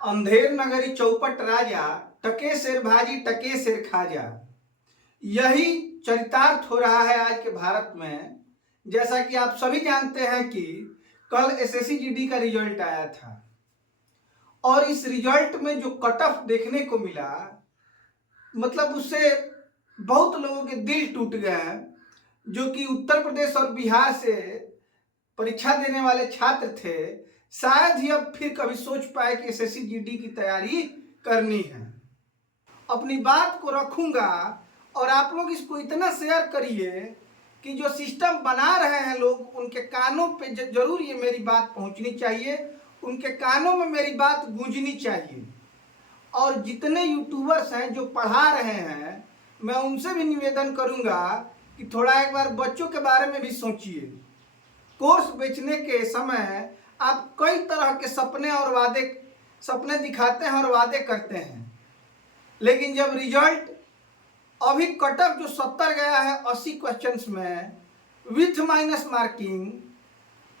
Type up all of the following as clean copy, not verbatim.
अंधेर नगरी चौपट राजा, टके शेर भाजी टके शेर खाजा। यही चरितार्थ हो रहा है आज के भारत में। जैसा कि आप सभी जानते हैं कि कल एसएससी जीडी का रिजल्ट आया था और इस रिजल्ट में जो कट ऑफ देखने को मिला, मतलब उससे बहुत लोगों के दिल टूट गए हैं। जो कि उत्तर प्रदेश और बिहार से परीक्षा देने वाले छात्र थे, शायद ही अब फिर कभी सोच पाए कि एसएससी जीडी की तैयारी करनी है। अपनी बात को रखूंगा और आप लोग इसको इतना शेयर करिए कि जो सिस्टम बना रहे हैं लोग, उनके कानों पे जरूर ये मेरी बात पहुंचनी चाहिए, उनके कानों में मेरी बात गूंजनी चाहिए। और जितने यूट्यूबर्स हैं जो पढ़ा रहे हैं, मैं उनसे भी निवेदन करूंगा कि थोड़ा एक बार बच्चों के बारे में भी सोचिए। कोर्स बेचने के समय आप कई तरह के सपने दिखाते हैं और वादे करते हैं, लेकिन जब रिजल्ट अभी कट ऑफ जो 70 गया है 80 क्वेश्चंस में विथ माइनस मार्किंग,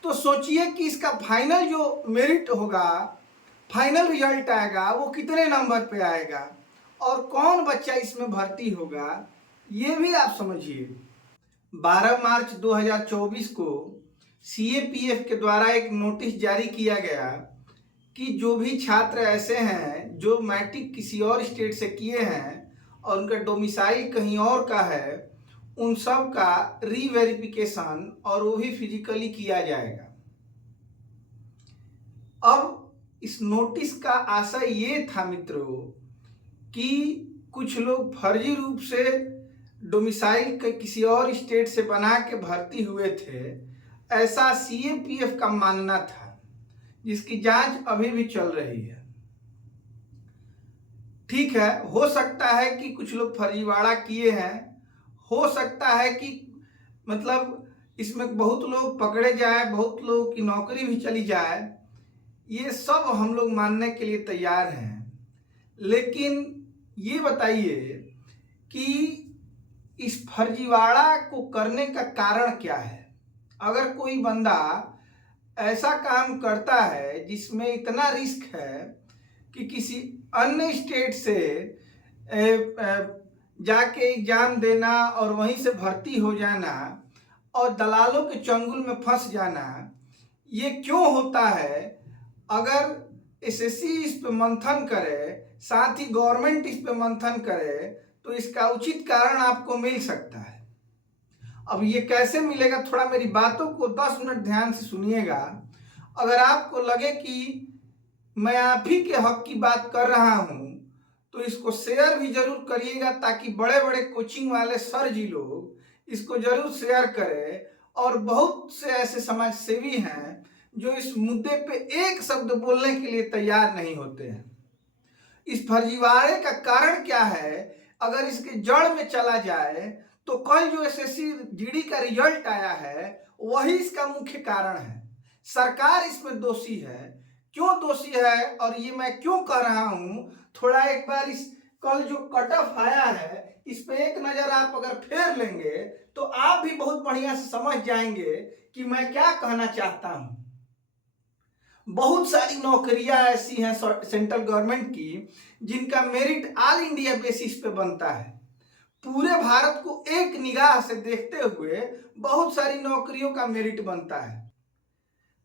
तो सोचिए कि इसका फाइनल जो मेरिट होगा, फाइनल रिजल्ट आएगा, वो कितने नंबर पे आएगा और कौन बच्चा इसमें भर्ती होगा, ये भी आप समझिए। 12 मार्च 2024 को सीएपीएफ के द्वारा एक नोटिस जारी किया गया कि जो भी छात्र ऐसे हैं जो मैट्रिक किसी और स्टेट से किए हैं और उनका डोमिसाइल कहीं और का है, उन सब का रीवेरिफिकेशन और वो भी फिजिकली किया जाएगा। अब इस नोटिस का आशय ये था मित्रों कि कुछ लोग फर्जी रूप से डोमिसाइल के किसी और स्टेट से बना के भर्ती हुए थे, ऐसा सीएपीएफ का मानना था, जिसकी जांच अभी भी चल रही है। ठीक है, हो सकता है कि कुछ लोग फर्जीवाड़ा किए हैं, हो सकता है कि मतलब इसमें बहुत लोग पकड़े जाए, बहुत लोगों की नौकरी भी चली जाए, ये सब हम लोग मानने के लिए तैयार हैं। लेकिन ये बताइए कि इस फर्जीवाड़ा को करने का कारण क्या है। अगर कोई बंदा ऐसा काम करता है जिसमें इतना रिस्क है कि किसी अन्य स्टेट से जाके एग्जाम देना और वहीं से भर्ती हो जाना और दलालों के चंगुल में फंस जाना, ये क्यों होता है? अगर एसएससी इस पे मंथन करे, साथ ही गवर्नमेंट इस पे मंथन करे, तो इसका उचित कारण आपको मिल सकता है। अब ये कैसे मिलेगा, थोड़ा मेरी बातों को 10 मिनट ध्यान से सुनिएगा। अगर आपको लगे कि मैं आप ही के हक की बात कर रहा हूं, तो इसको शेयर भी जरूर करिएगा, ताकि बड़े बड़े कोचिंग वाले सर जी लोग इसको जरूर शेयर करें। और बहुत से ऐसे समाज सेवी हैं जो इस मुद्दे पे एक शब्द बोलने के लिए तैयार नहीं होते हैं। इस फर्जीवाड़े का कारण क्या है? अगर इसके जड़ में चला जाए तो कल जो एसएससी जीडी का रिजल्ट आया है, वही इसका मुख्य कारण है। सरकार इसमें दोषी है। क्यों दोषी है और ये मैं क्यों कह रहा हूं, थोड़ा एक बार इस कल जो कट ऑफ आया है इस पे एक नजर आप अगर फेर लेंगे तो आप भी बहुत बढ़िया से समझ जाएंगे कि मैं क्या कहना चाहता हूं। बहुत सारी नौकरियां ऐसी हैं सेंट्रल गवर्नमेंट की जिनका मेरिट ऑल इंडिया बेसिस पे बनता है। पूरे भारत को एक निगाह से देखते हुए बहुत सारी नौकरियों का मेरिट बनता है।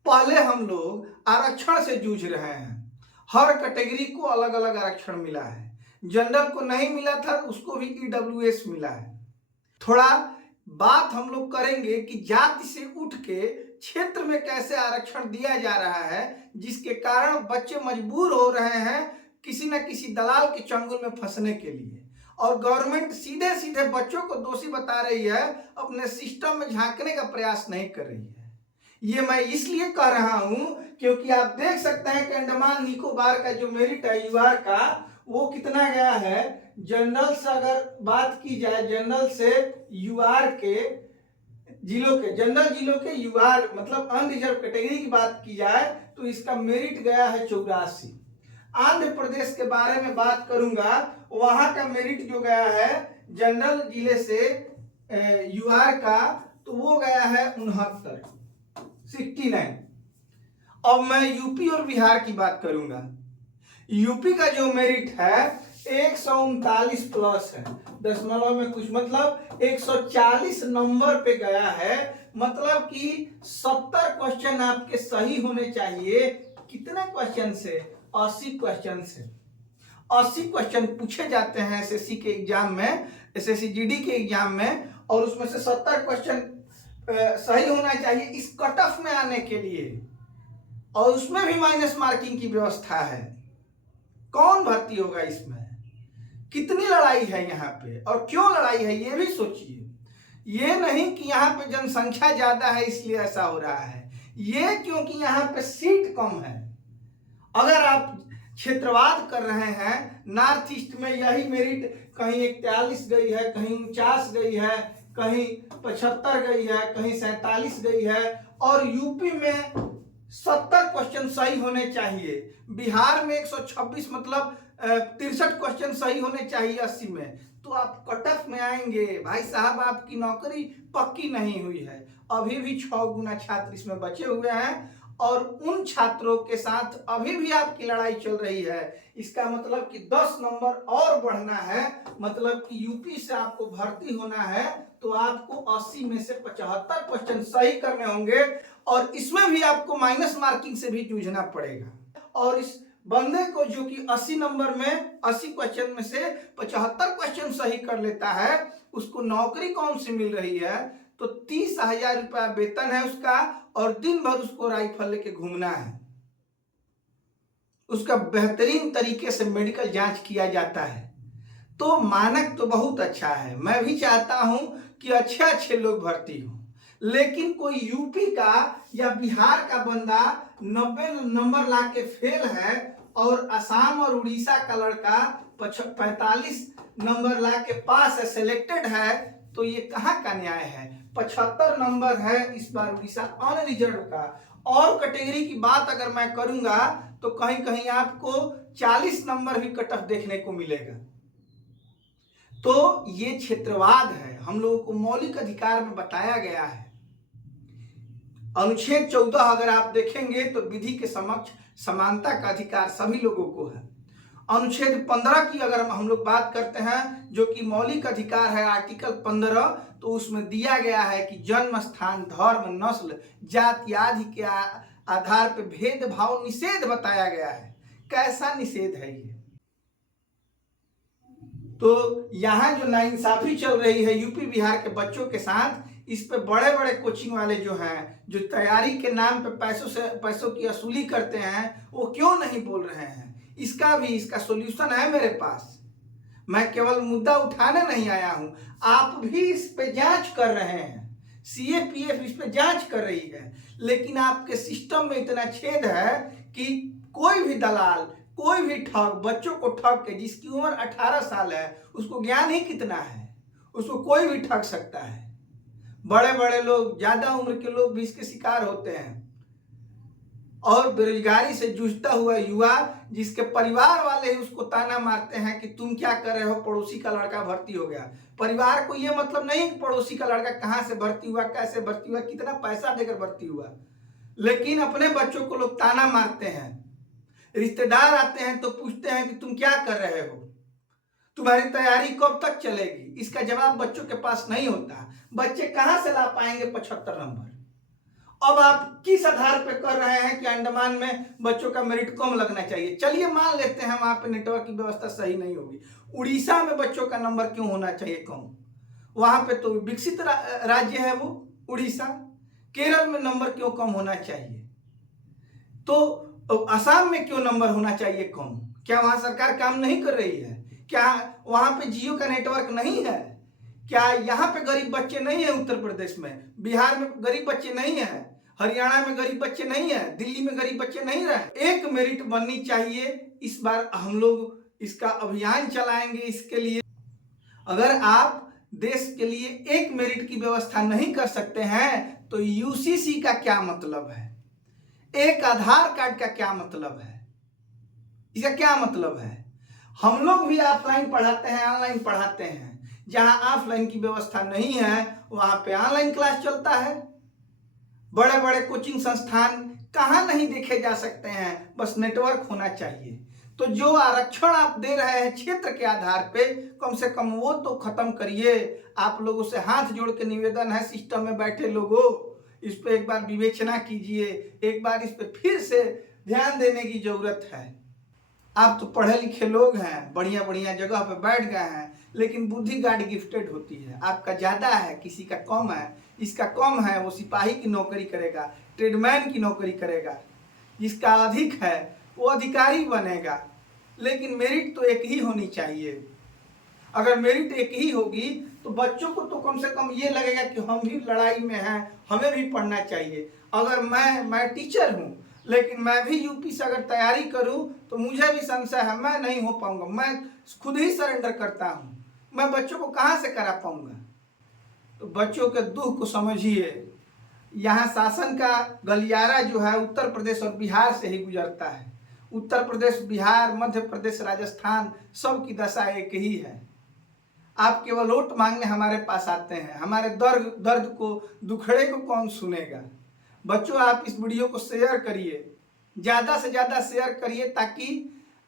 पहले हम लोग आरक्षण से जूझ रहे हैं, हर कैटेगरी को अलग अलग आरक्षण मिला है। जनरल को नहीं मिला था, उसको भी ईडब्ल्यूएस मिला है। थोड़ा बात हम लोग करेंगे कि जाति से उठ के क्षेत्र में कैसे आरक्षण दिया जा रहा है, जिसके कारण बच्चे मजबूर हो रहे हैं किसी न किसी दलाल के चंगुल में फंसने के लिए। और गवर्नमेंट सीधे सीधे बच्चों को दोषी बता रही है, अपने सिस्टम में झांकने का प्रयास नहीं कर रही है। ये मैं इसलिए कह रहा हूं क्योंकि आप देख सकते हैं कि अंडमान निकोबार का जो मेरिट है यूआर का, वो कितना गया है। जनरल से अगर बात की जाए, जनरल से यूआर के जिलों के, जनरल जिलों के यूआर मतलब अनरिजर्व कैटेगरी की बात की जाए तो इसका मेरिट गया है 84। आंध्र प्रदेश के बारे में बात करूंगा, वहां का मेरिट जो गया है जनरल जिले से यूआर का, तो वो गया है 69। अब मैं यूपी और बिहार की बात करूंगा। यूपी का जो मेरिट है 139 प्लस है, दशमलव में कुछ मतलब 140 नंबर पे गया है। मतलब कि 70 क्वेश्चन आपके सही होने चाहिए। कितने क्वेश्चन से? 80 क्वेश्चन से। 80 क्वेश्चन पूछे जाते हैं एसएससी के एग्जाम में, एसएससी जीडी के एग्जाम में, और उसमें से 70 क्वेश्चन सही होना चाहिए इस कट ऑफ में आने के लिए, और उसमें भी माइनस मार्किंग की व्यवस्था है। कौन भर्ती होगा इसमें? कितनी लड़ाई है यहाँ पे, और क्यों लड़ाई है ये भी सोचिए। ये नहीं कि यहाँ पे जनसंख्या ज्यादा है इसलिए ऐसा हो रहा है, ये क्योंकि यहाँ पे सीट कम है। अगर आप क्षेत्रवाद कर रहे हैं, नॉर्थ ईस्ट में यही मेरिट कहीं 41 गई है, कहीं 49 गई है, कहीं 75 गई है, कहीं 47 गई है, और यूपी में 70 क्वेश्चन सही होने चाहिए, बिहार में 126 मतलब 63 क्वेश्चन सही होने चाहिए 80 में, तो आप कट ऑफ में आएंगे। भाई साहब आपकी नौकरी पक्की नहीं हुई है, अभी भी 6 गुना छात्र इसमें बचे हुए हैं, और उन छात्रों के साथ अभी भी आपकी लड़ाई चल रही है। इसका मतलब कि 10 नंबर और बढ़ना है, मतलब कि यूपी से आपको भर्ती होना है तो आपको 80 में से 75 क्वेश्चन सही करने होंगे, और इसमें भी आपको माइनस मार्किंग से भी जूझना पड़ेगा। और इस बंदे को जो कि 80 नंबर में 80 क्वेश्चन में से 75 क्वेश्चन सही कर लेता है, उसको नौकरी कौन सी मिल रही है? तो 30,000 रुपया वेतन है उसका, और दिन भर उसको राइफल लेके घूमना है। उसका बेहतरीन तरीके से मेडिकल जांच किया जाता है। तो मानक तो बहुत अच्छा है, मैं भी चाहता हूं कि अच्छे अच्छे लोग भर्ती हों, लेकिन कोई यूपी का या बिहार का बंदा 90 नंबर ला के फेल है, और असम और उड़ीसा का लड़का 45 नंबर ला के पास है, सिलेक्टेड है, तो ये कहाँ का न्याय है? 75 नंबर है इस बार उड़ीसा अनरिजर्व का। और कैटेगरी की बात अगर मैं करूंगा तो कहीं कहीं आपको 40 नंबर भी कट ऑफ देखने को मिलेगा। तो ये क्षेत्रवाद है, हम लोगों को मौलिक अधिकार में बताया गया है। अनुच्छेद 14 अगर आप देखेंगे तो विधि के समक्ष समानता का अधिकार सभी लोगों को है। अनुच्छेद 15 की अगर हम लोग बात करते हैं, जो कि मौलिक अधिकार है, आर्टिकल 15, तो उसमें दिया गया है कि जन्म स्थान, धर्म, नस्ल, जाति आदि के आधार पर भेदभाव निषेध बताया गया है। कैसा निषेध है ये? तो यहाँ जो नाइंसाफी चल रही है यूपी बिहार के बच्चों के साथ, इस पे बड़े बड़े कोचिंग वाले जो हैं, जो तैयारी के नाम पे पैसों की वसूली करते हैं, वो क्यों नहीं बोल रहे हैं? इसका सोल्यूशन है मेरे पास। मैं केवल मुद्दा उठाने नहीं आया हूं, आप भी इस पे जांच कर रहे हैं, सीएपीएफ इस पे जांच कर रही है, लेकिन आपके सिस्टम में इतना छेद है कि कोई भी दलाल, कोई भी ठग बच्चों को ठग के, जिसकी उम्र 18 साल है, उसको ज्ञान ही कितना है, उसको कोई भी ठग सकता है। बड़े बड़े लोग, ज्यादा उम्र के लोग भी इसके शिकार होते हैं। और बेरोजगारी से जूझता हुआ युवा, जिसके परिवार वाले ही उसको ताना मारते हैं कि तुम क्या कर रहे हो, पड़ोसी का लड़का भर्ती हो गया। परिवार को यह मतलब नहीं कि पड़ोसी का लड़का कहां से भर्ती हुआ, कैसे भर्ती हुआ, कितना पैसा देकर भर्ती हुआ, लेकिन अपने बच्चों को लोग ताना मारते हैं। रिश्तेदार आते हैं तो पूछते हैं कि तुम क्या कर रहे हो, तुम्हारी तैयारी कब तक चलेगी? इसका जवाब बच्चों के पास नहीं होता। बच्चे कहां से ला पाएंगे 75 नंबर? अब आप किस आधार पर कर रहे हैं कि अंडमान में बच्चों का मेरिट कम लगना चाहिए? चलिए मान लेते हैं वहां पे नेटवर्क की व्यवस्था सही नहीं होगी, उड़ीसा में बच्चों का नंबर क्यों होना चाहिए कम? वहां पे तो विकसित राज्य है वो उड़ीसा। केरल में नंबर क्यों कम होना चाहिए? तो असम में क्यों नंबर होना चाहिए कम? क्या वहां सरकार काम नहीं कर रही है? क्या वहां पे जियो का नेटवर्क नहीं है? क्या यहाँ पे गरीब बच्चे नहीं है? उत्तर प्रदेश में, बिहार में गरीब बच्चे नहीं है, हरियाणा में गरीब बच्चे नहीं है, दिल्ली में गरीब बच्चे नहीं रहे? एक मेरिट बननी चाहिए। इस बार हम लोग इसका अभियान चलाएंगे इसके लिए। अगर आप देश के लिए एक मेरिट की व्यवस्था नहीं कर सकते हैं तो यूसीसी का क्या मतलब है? एक आधार कार्ड का क्या मतलब है? इसका क्या मतलब है? हम लोग भी ऑफलाइन पढ़ाते हैं, ऑनलाइन पढ़ाते हैं। जहां ऑफलाइन की व्यवस्था नहीं है वहां पे ऑनलाइन क्लास चलता है। बड़े बड़े कोचिंग संस्थान कहां नहीं देखे जा सकते हैं, बस नेटवर्क होना चाहिए। तो जो आरक्षण आप दे रहे हैं क्षेत्र के आधार पे, कम से कम वो तो खत्म करिए। आप लोगों से हाथ जोड़ के निवेदन है, सिस्टम में बैठे लोगों, इस पे एक बार विवेचना कीजिए, एक बार इस पे फिर से ध्यान देने की जरूरत है। आप तो पढ़े लिखे लोग हैं, बढ़िया बढ़िया जगह पे बैठ गए हैं, लेकिन बुद्धि गॉड गिफ्टेड होती है। आपका ज़्यादा है, किसी का कम है। इसका कम है वो सिपाही की नौकरी करेगा, ट्रेडमैन की नौकरी करेगा। जिसका अधिक है वो अधिकारी बनेगा। लेकिन मेरिट तो एक ही होनी चाहिए। अगर मेरिट एक ही होगी तो बच्चों को तो कम से कम ये लगेगा कि हम भी लड़ाई में हैं, हमें भी पढ़ना चाहिए। अगर मैं टीचर हूँ, लेकिन मैं भी यूपी से अगर तैयारी करूँ तो मुझे भी संशय है, मैं नहीं हो पाऊंगा। मैं खुद ही सरेंडर करता हूँ, मैं बच्चों को कहाँ से करा पाऊंगा। तो बच्चों के दुख को समझिए। यहाँ शासन का गलियारा जो है उत्तर प्रदेश और बिहार से ही गुजरता है। उत्तर प्रदेश, बिहार, मध्य प्रदेश, राजस्थान, सब की दशा एक ही है। आप केवल वोट मांगने हमारे पास आते हैं, हमारे दर्द को, दुखड़े को कौन सुनेगा। बच्चों, आप इस वीडियो को शेयर करिए, ज़्यादा से ज़्यादा शेयर करिए, ताकि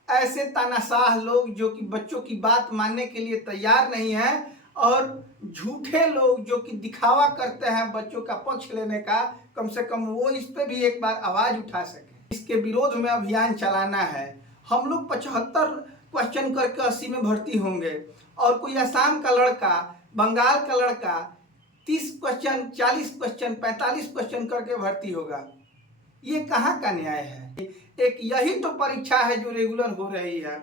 ऐसे तानाशाह लोग जो कि बच्चों की बात मानने के लिए तैयार नहीं हैं, और झूठे लोग जो कि दिखावा करते हैं बच्चों का पक्ष लेने का, कम से कम वो इस पे भी एक बार आवाज़ उठा सके। इसके विरोध में अभियान चलाना है। हम लोग 75 क्वेश्चन करके 80 में भर्ती होंगे, और कोई असम का लड़का, बंगाल का लड़का 30 क्वेश्चन, 40 क्वेश्चन, 45 क्वेश्चन करके भर्ती होगा। ये कहाँ का न्याय है। एक यही तो परीक्षा है जो रेगुलर हो रही है।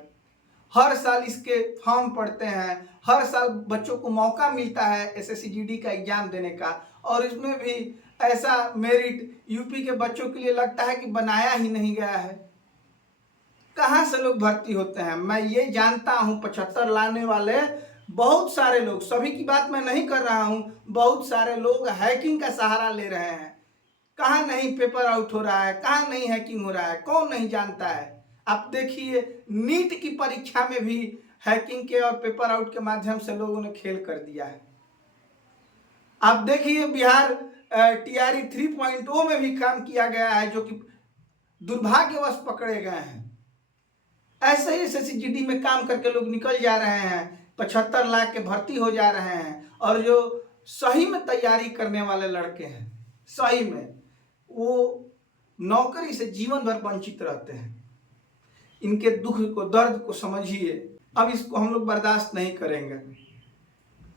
हर साल इसके फॉर्म पड़ते हैं, हर साल बच्चों को मौका मिलता है एसएससी जीडी का एग्जाम देने का, और इसमें भी ऐसा मेरिट यूपी के बच्चों के लिए लगता है कि बनाया ही नहीं गया है। कहाँ से लोग भर्ती होते हैं। मैं ये जानता हूँ 75 लाने वाले बहुत सारे लोग, सभी की बात मैं नहीं कर रहा हूँ, बहुत सारे लोग हैकिंग का सहारा ले रहे हैं। कहाँ नहीं पेपर आउट हो रहा है, कहाँ नहीं हैकिंग हो रहा है, कौन नहीं जानता है। आप देखिए, नीट की परीक्षा में भी हैकिंग के और पेपर आउट के माध्यम से लोगों ने खेल कर दिया है। आप देखिए, बिहार टीआरई 3.0 में भी काम किया गया है, जो कि दुर्भाग्यवश पकड़े गए हैं। ऐसे ही एसएससी जीडी में काम करके लोग निकल जा रहे हैं, 75 लाख के भर्ती हो जा रहे हैं, और जो सही में तैयारी करने वाले लड़के हैं, सही में, वो नौकरी से जीवन भर वंचित रहते हैं। इनके दुख को, दर्द को समझिए। अब इसको हम लोग बर्दाश्त नहीं करेंगे।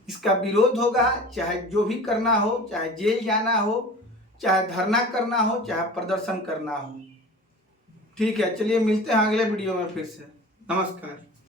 इसका विरोध होगा, चाहे जो भी करना हो, चाहे जेल जाना हो, चाहे धरना करना हो, चाहे प्रदर्शन करना हो। ठीक है, चलिए मिलते हैं अगले वीडियो में फिर से। नमस्कार।